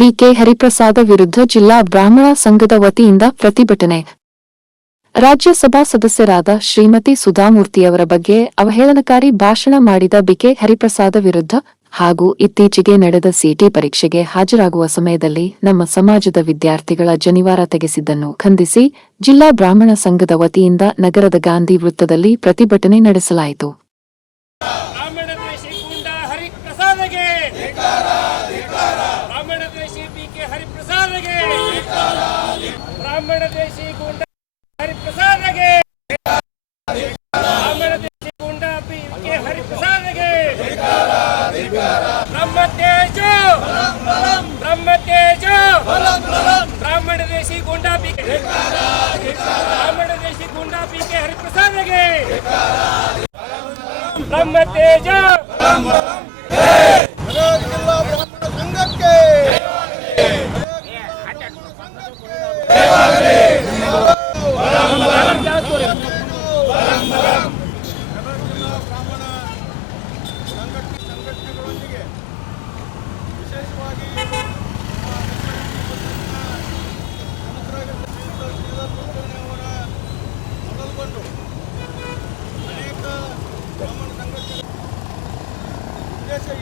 BK Hariprasad ವಿರುದ್ಧ ಜಿಲ್ಲಾ ಬ್ರಾಹ್ಮಣ ಸಂಘದ ವತಿಯಿಂದ ಪ್ರತಿಭಟನೆ. ರಾಜ್ಯಸಭಾ ಸದಸ್ಯರಾದ ಶ್ರೀಮತಿ ಸುಧಾಮೂರ್ತಿಯವರ ಬಗ್ಗೆ ಅವಹೇಳನಕಾರಿ ಭಾಷಣ ಮಾಡಿದ ಬಿಕೆ ಹರಿಪ್ರಸಾದ ವಿರುದ್ಧ ಹಾಗೂ ಇತ್ತೀಚೆಗೆ ನಡೆದ ಸಿಟಿ ಪರೀಕ್ಷೆಗೆ ಹಾಜರಾಗುವ ಸಮಯದಲ್ಲಿ ನಮ್ಮ ಸಮಾಜದ ವಿದ್ಯಾರ್ಥಿಗಳ ಜನಿವಾರ ತೆಗೆಸಿದ್ದನ್ನು ಖಂಡಿಸಿ ಜಿಲ್ಲಾ ಬ್ರಾಹ್ಮಣ ಸಂಘದ ವತಿಯಿಂದ ನಗರದ ಗಾಂಧಿ ವೃತ್ತದಲ್ಲಿ ಪ್ರತಿಭಟನೆ ನಡೆಸಲಾಯಿತು.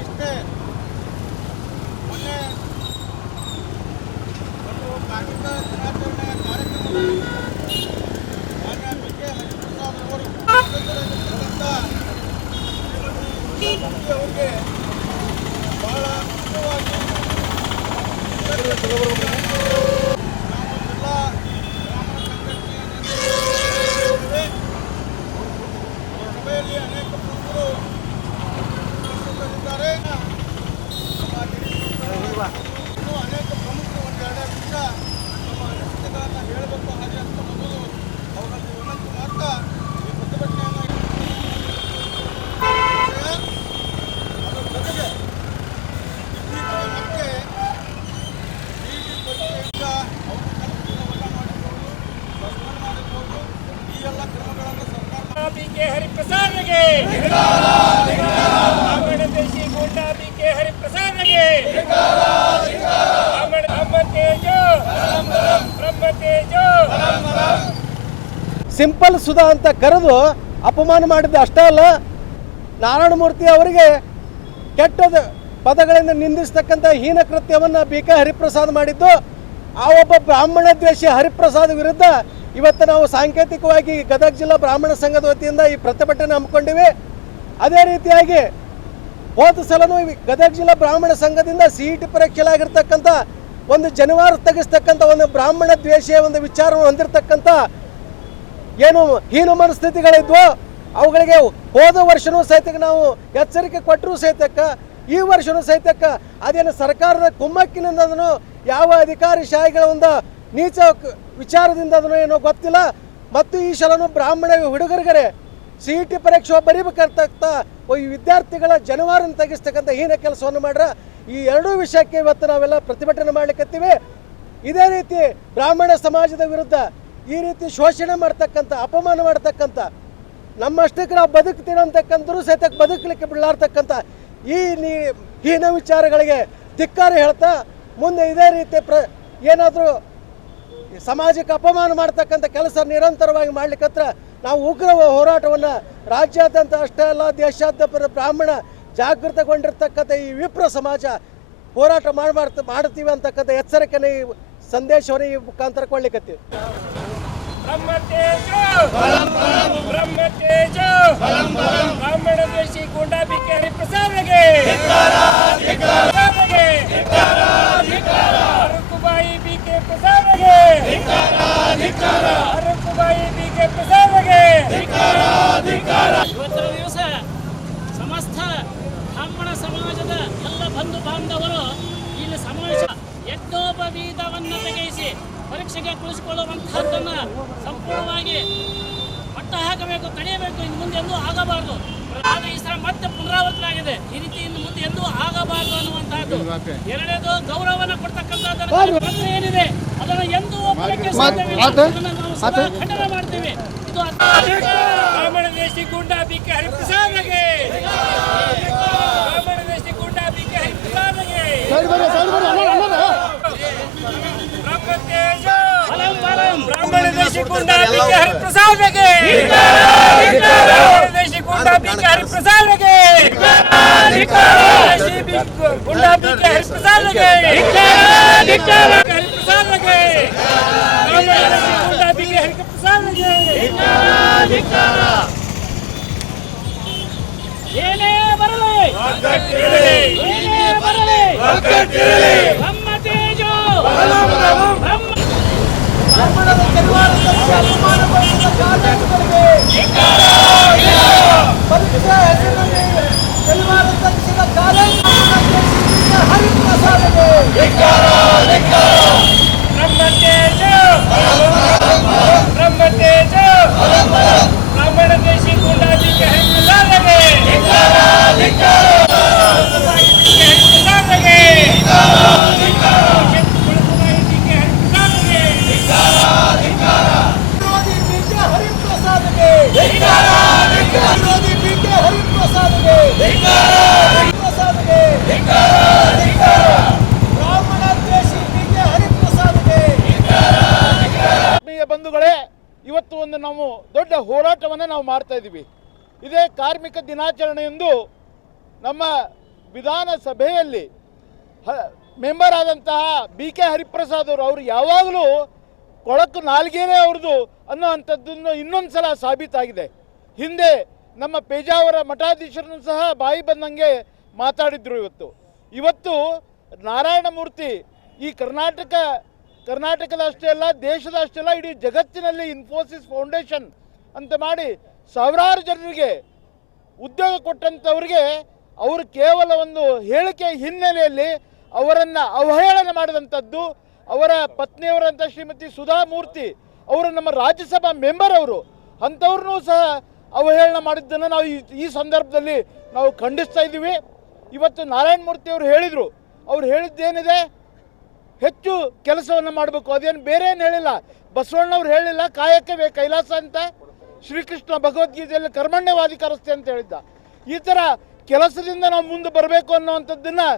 ಇಷ್ಟೇ ಮೊನ್ನೆ ಒಂದು ಕಾರ್ಮಿಕ ದಿನಾಚರಣೆಯ ಕಾರ್ಯಕ್ರಮದಲ್ಲಿ ಮಾನ್ಯ ಬಿಕೆ ಹರಿಪ್ರಸಾದ್ ಅವರು ಅವರಿಗೆ ಬಹಳ ಮುಖ್ಯವಾಗಿ ಸಭೆಯಲ್ಲಿ ಅನೇಕ ಪ್ರಮುಖರು ಅನೇಕ ಪ್ರಮುಖರು ಒಂದೆರಡು ನಿಮಿಷ ನಮ್ಮ ಅನಿಸಿಕೆಗಳನ್ನು ಹೇಳಬೇಕು. ಹಾಗೆ ಅಂತ ಮೊದಲು ಅವರಲ್ಲಿ ವಿನಂತಿ ಮಾಡ್ತಾ ಈ ಪ್ರತಿಭಟನೆಯನ್ನು ಅದರ ಜೊತೆಗೆ ಇತ್ತೀಚೆಗೆ ಮತ್ತೆ ಪರೀಕ್ಷೆಯಿಂದ ಅವರು ಕಲ್ಪನೆಯನ್ನ ಮಾಡಿರ್ಬೋದು, ಸಸ್ಪೆಂಡ್ ಮಾಡಿರ್ಬೋದು. ಈ ಎಲ್ಲ ಕ್ರಮಗಳನ್ನು ಸರ್ಕಾರ ಬಿಕೆ ಹರಿಪ್ರಸಾದ್ಗೆ ಸಿಂಪಲ್ ಸುಧಾ ಅಂತ ಕರೆದು ಅಪಮಾನ ಮಾಡಿದ್ದ ಅಷ್ಟೇ ಅಲ್ಲ, ನಾರಾಯಣಮೂರ್ತಿ ಅವರಿಗೆ ಕೆಟ್ಟದ ಪದಗಳಿಂದ ನಿಂದಿಸ್ತಕ್ಕಂಥ ಹೀನ ಕೃತ್ಯವನ್ನು ಬಿಕೆ ಹರಿಪ್ರಸಾದ್ ಮಾಡಿದ್ದು. ಆ ಒಬ್ಬ ಬ್ರಾಹ್ಮಣ ದ್ವೇಷಿ ಹರಿಪ್ರಸಾದ್ ವಿರುದ್ಧ ಇವತ್ತು ನಾವು ಸಾಂಕೇತಿಕವಾಗಿ ಗದಗ ಜಿಲ್ಲಾ ಬ್ರಾಹ್ಮಣ ಸಂಘದ ವತಿಯಿಂದ ಈ ಪ್ರತಿಭಟನೆ ಹಮ್ಮಿಕೊಂಡಿವಿ. ಅದೇ ರೀತಿಯಾಗಿ ಹೋದ ಸಲನೂ ಗದಗ ಜಿಲ್ಲಾ ಬ್ರಾಹ್ಮಣ ಸಂಘದಿಂದ CET ಪರೀಕ್ಷೆಲಾಗಿರ್ತಕ್ಕಂಥ ಒಂದು ಜನಿವಾರ ತೆಗೆಸ್ತಕ್ಕಂಥ ಒಂದು ಬ್ರಾಹ್ಮಣ ದ್ವೇಷಿಯ ಒಂದು ವಿಚಾರವನ್ನು ಹೊಂದಿರತಕ್ಕಂಥ ಏನು ಹೀನ ಮನಸ್ಥಿತಿಗಳಿದ್ವು ಅವುಗಳಿಗೆ ಹೋದ ವರ್ಷನೂ ಸಹಿತ ನಾವು ಎಚ್ಚರಿಕೆ ಕೊಟ್ಟರೂ ಸಹಿತಕ್ಕ ಈ ವರ್ಷನೂ ಸಹಿತಕ್ಕ ಅದೇನು ಸರ್ಕಾರದ ಕುಮ್ಮಕ್ಕಿನಿಂದ ಅದನ್ನು ಯಾವ ಅಧಿಕಾರಿ ಶಾಹಿಗಳ ಒಂದು ನೀಚ ವಿಚಾರದಿಂದ ಅದನ್ನು ಏನೋ ಗೊತ್ತಿಲ್ಲ. ಮತ್ತು ಈ ಸಲನೂ ಬ್ರಾಹ್ಮಣ ಹುಡುಗರಿಗೆ CET ಪರೀಕ್ಷೆ ಬರೀಬೇಕಂತ ಈ ವಿದ್ಯಾರ್ಥಿಗಳ ಜನಿವಾರನ್ನು ತೆಗೆಸ್ತಕ್ಕಂಥ ಹೀನ ಕೆಲಸವನ್ನು ಮಾಡ್ರ. ಈ ಎರಡೂ ವಿಷಯಕ್ಕೆ ಇವತ್ತು ನಾವೆಲ್ಲ ಪ್ರತಿಭಟನೆ ಮಾಡ್ಲಿಕ್ಕತ್ತೀವಿ. ಇದೇ ರೀತಿ ಬ್ರಾಹ್ಮಣ ಸಮಾಜದ ವಿರುದ್ಧ ಈ ರೀತಿ ಶೋಷಣೆ ಮಾಡ್ತಕ್ಕಂಥ ಅಪಮಾನ ಮಾಡ್ತಕ್ಕಂಥ ನಮ್ಮಷ್ಟಕ್ಕೆ ನಾವು ಬದುಕ್ತೀವಿ ಅಂತಕ್ಕಂಥರೂ ಸಹಿತ ಬದುಕಲಿಕ್ಕೆ ಬಿಡಲಾರ್ತಕ್ಕಂಥ ಈ ಹೀನ ವಿಚಾರಗಳಿಗೆ ಧಿಕ್ಕಾರ ಹೇಳ್ತಾ ಮುಂದೆ ಇದೇ ರೀತಿ ಏನಾದರೂ ಸಮಾಜಕ್ಕೆ ಅಪಮಾನ ಮಾಡ್ತಕ್ಕಂಥ ಕೆಲಸ ನಿರಂತರವಾಗಿ ಮಾಡ್ಲಿಕ್ಕತ್ರ ನಾವು ಉಗ್ರ ಹೋರಾಟವನ್ನು ರಾಜ್ಯಾದ್ಯಂತ ಅಷ್ಟೇ ಅಲ್ಲ ದೇಶಾದ್ಯಂತ ಬ್ರಾಹ್ಮಣ ಜಾಗೃತಗೊಂಡಿರ್ತಕ್ಕಂಥ ಈ ವಿಪ್ರ ಸಮಾಜ ಹೋರಾಟ ಮಾಡ್ತೀವಿ ಅಂತಕ್ಕಂಥ ಎಚ್ಚರಿಕೆನ ಈ ಸಂದೇಶವನ್ನು ಈ ಮುಖಾಂತರ ಕೊಡ್ಲಿಕ್ಕತ್ತೀವಿ. ಬ್ರಾಹ್ಮಣ ದ್ವೇಷಿ ಗೂಂಡಾ ಬಿಕೆ ಹರಿಪ್ರಸಾದ್ಗೆ ಅರಕುಬಾಯಿ ಬಿಕೆ ಪ್ರಸಾದ್ಗೆ ಅರಕುಬಾಯಿ ಬಿಕೆ ಪ್ರಸಾದ್ಗೆ ಇವತ್ತಿನ ದಿವಸ ಸಮಸ್ತ ಬ್ರಾಹ್ಮಣ ಸಮಾಜದ ಎಲ್ಲ ಬಂಧು ಬಾಂಧವರು ಇಲ್ಲಿ ಸಮಾವೇಶ ಯಜ್ಞೋಪವೀತವನ್ನು ತೆಗೆಯಿಸಿ ಪರೀಕ್ಷೆಗೆ ಕುಳಿಸಿಕೊಳ್ಳುವಂತಹದ್ದನ್ನು ಸಂಪೂರ್ಣವಾಗಿ ಮಟ್ಟ ಹಾಕಬೇಕು, ತಡೆಯಬೇಕು. ಇನ್ನು ಮುಂದೆ ಎಂದೂ ಆಗಬಾರದು. ಆದರೆ ಈ ಸಲ ಮತ್ತೆ ಪುನರಾವರ್ತನೆ ಈ ರೀತಿ ಇನ್ನು ಮುಂದೆ ಎಂದೂ ಆಗಬಾರದು ಅನ್ನುವಂತಹದ್ದು. ಎರಡನೇದು ಗೌರವವನ್ನು ಕೊಡ್ತಕ್ಕಂಥದ್ದು ಏನಿದೆ ಅದನ್ನು ಎಂದೂ ಒಪ್ಪಲಿಕ್ಕೆ ಸಾಧ್ಯವಿಲ್ಲ. ನಾವು ಸದಾ ಖಂಡನೆ ಮಾಡ್ತೇವೆ. ಇದು ಬ್ರಾಹ್ಮಣ ದೇಶಿ ಗೂಂಡಾ ಬಿಕೆ ಹರಿಪ್ರಸಾದ್ಗೆ, ಬ್ರಾಹ್ಮಣ ದೇಶಿ ಗೂಂಡಾ ಬಿಕೆ ಹರಿಪ್ರಸಾದ್ಗೆ ಬ್ರಾಹ್ಮಣ ದೇಶಿ ಗುಂಡ ಬಿಕೆ ಹರಿಪ್ರಸಾದ್ಗೆ ದೇಶಿ ಗುಂಡ ಬಿಕೆ ಹರಿಪ್ರಸಾದ್ಗೆ ಗುಂಡ ಬಿಕೆ ಹರಿಪ್ರಸಾದ್ಗೆ ಹರಿಪ್ರಸಾದ್ಗೆ ಗುಂಡ ಬಿಕೆ ಹರಿಪ್ರಸಾದ್ಗೆ ಏನೇ ಬರಲಿ ಏನೇ ಬರಲಿ ನಮ್ಮ ತೇಜ ಬ್ರಾಹ್ಮಣರ ಕೆಲವಾರದಲ್ಲಿ ಅಪಮಾನಗೊಳಿಸಿದ ಕಾಲೇಜುಗಳಿಗೆ ಪರೀಕ್ಷೆ ಹೆಸರಿನಲ್ಲಿ ಕೆಲವಾರ ತಪ್ಪಿಸಿದ ಕಾಲೇಜು ಹರಿಪ್ರಸಾದ್ಗೆ ನಮ್ಮ ತೇಜ ನಮ್ಮ ತೇಜ ಬ್ರಾಹ್ಮಣ ದೇಶಿ ಗುಂಡಾಜಿಗೆ ಹರಿಪ್ರಸಾದ್ಗೆ ವಿರೋಧಿ ಬಿಕೆ ಹರಿಪ್ರಸಾದ್ಗೆ ವಿರೋಧಿ ಬಿಕೆ ಹರಿಪ್ರಸಾದ್ಗೆ ಹರಿಪ್ರಸಾದ್ಗೆ ಬ್ರಾಹ್ಮಣ ದೇಶಿ ಬಿಕೆ ಹರಿಪ್ರಸಾದ್ಗೆ. ಆತ್ಮೀಯ ಬಂಧುಗಳೇ, ಇವತ್ತು ಒಂದು ನಾವು ದೊಡ್ಡ ಹೋರಾಟವನ್ನು ನಾವು ಮಾಡ್ತಾ ಇದ್ದೀವಿ. ಇದೇ ಕಾರ್ಮಿಕ ದಿನಾಚರಣೆಯಂದು ನಮ್ಮ ವಿಧಾನಸಭೆಯಲ್ಲಿ ಮೆಂಬರ್ ಆದಂತಹ ಬಿ ಕೆ ಹರಿಪ್ರಸಾದ್ ಅವರು ಯಾವಾಗಲೂ ಕೊಳಕು ನಾಲ್ಗೇನೆ ಅವ್ರದ್ದು ಅನ್ನೋ ಅಂಥದ್ದನ್ನು ಇನ್ನೊಂದು ಸಲ ಸಾಬೀತಾಗಿದೆ. ಹಿಂದೆ ನಮ್ಮ ಪೇಜಾವರ ಮಠಾಧೀಶರನ್ನು ಸಹ ಬಾಯಿ ಬಂದಂಗೆ ಮಾತಾಡಿದ್ರು. ಇವತ್ತು ನಾರಾಯಣಮೂರ್ತಿ ಈ ಕರ್ನಾಟಕದ ಅಷ್ಟೇ ಅಲ್ಲ, ದೇಶದ ಅಷ್ಟೇ ಅಲ್ಲ, ಇಡೀ ಜಗತ್ತಿನಲ್ಲಿ ಇನ್ಫೋಸಿಸ್ ಫೌಂಡೇಶನ್ ಅಂತ ಮಾಡಿ ಸಾವಿರಾರು ಜನರಿಗೆ ಉದ್ಯೋಗ ಕೊಟ್ಟಂಥವ್ರಿಗೆ ಅವರು ಕೇವಲ ಒಂದು ಹೇಳಿಕೆ ಹಿನ್ನೆಲೆಯಲ್ಲಿ ಅವರನ್ನು ಅವಹೇಳನ ಮಾಡಿದಂಥದ್ದು. ಅವರ ಪತ್ನಿಯವರಂಥ ಶ್ರೀಮತಿ ಸುಧಾಮೂರ್ತಿ ಅವರು ನಮ್ಮ ರಾಜ್ಯಸಭಾ ಮೆಂಬರ್ ಅವರು, ಅಂಥವ್ರನ್ನೂ ಸಹ ಅವಹೇಳನ ಮಾಡಿದ್ದನ್ನು ನಾವು ಈ ಸಂದರ್ಭದಲ್ಲಿ ನಾವು ಖಂಡಿಸ್ತಾ ಇದ್ದೀವಿ. ಇವತ್ತು ನಾರಾಯಣಮೂರ್ತಿ ಅವರು ಹೇಳಿದರು, ಅವ್ರು ಹೇಳಿದ್ದೇನಿದೆ, ಹೆಚ್ಚು ಕೆಲಸವನ್ನು ಮಾಡಬೇಕು, ಅದೇನು ಬೇರೆ ಏನು ಹೇಳಿಲ್ಲ. ಬಸವಣ್ಣವ್ರು ಹೇಳಿಲ್ಲ ಕಾಯಕವೇ ಕೈಲಾಸ ಅಂತ, ಶ್ರೀಕೃಷ್ಣ ಭಗವದ್ಗೀತೆಯಲ್ಲಿ ಕರ್ಮಣ್ಯವಾಧಿಕಾರಸ್ಥೆ ಅಂತ ಹೇಳಿದ್ದ. ಈ ಥರ ಕೆಲಸದಿಂದ ನಾವು ಮುಂದೆ ಬರಬೇಕು ಅನ್ನೋವಂಥದ್ದನ್ನು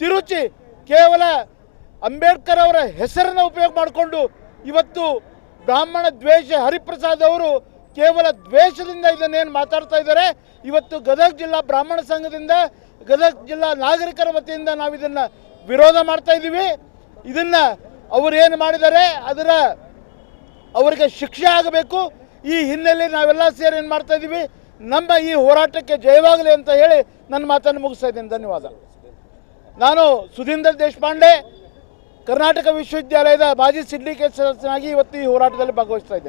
ತಿರುಚಿ ಕೇವಲ ಅಂಬೇಡ್ಕರ್ ಅವರ ಹೆಸರನ್ನು ಉಪಯೋಗ ಮಾಡಿಕೊಂಡು ಇವತ್ತು ಬ್ರಾಹ್ಮಣ ದ್ವೇಷ ಹರಿಪ್ರಸಾದ್ ಅವರು ಕೇವಲ ದ್ವೇಷದಿಂದ ಇದನ್ನೇನು ಮಾತಾಡ್ತಾ ಇದ್ದಾರೆ. ಇವತ್ತು ಗದಗ ಜಿಲ್ಲಾ ಬ್ರಾಹ್ಮಣ ಸಂಘದಿಂದ, ಗದಗ ಜಿಲ್ಲಾ ನಾಗರಿಕರ ವತಿಯಿಂದ ನಾವು ಇದನ್ನು ವಿರೋಧ ಮಾಡ್ತಾ ಇದ್ದೀವಿ. ಇದನ್ನು ಅವರೇನು ಮಾಡಿದ್ದಾರೆ ಅವರಿಗೆ ಶಿಕ್ಷೆ ಆಗಬೇಕು. ಈ ಹಿನ್ನೆಲೆ ನಾವೆಲ್ಲ ಸೇರಿ ಏನು ಮಾಡ್ತಾ ಇದ್ದೀವಿ, ನಮ್ಮ ಈ ಹೋರಾಟಕ್ಕೆ ಜಯವಾಗಲಿ ಅಂತ ಹೇಳಿ ನನ್ನ ಮಾತನ್ನು ಮುಗಿಸ್ತಾ ಇದ್ದೇನೆ. ಧನ್ಯವಾದ. ನಾನು ಸುಧೀಂದರ್ ದೇಶಪಾಂಡೆ, ಕರ್ನಾಟಕ ವಿಶ್ವವಿದ್ಯಾಲಯದ ಮಾಜಿ ಸಿಂಡಿಕೇಟ್ ಸದಸ್ಯನಾಗಿ ಇವತ್ತು ಈ ಹೋರಾಟದಲ್ಲಿ ಭಾಗವಹಿಸ್ತಾ ಇದ್ದೇನೆ.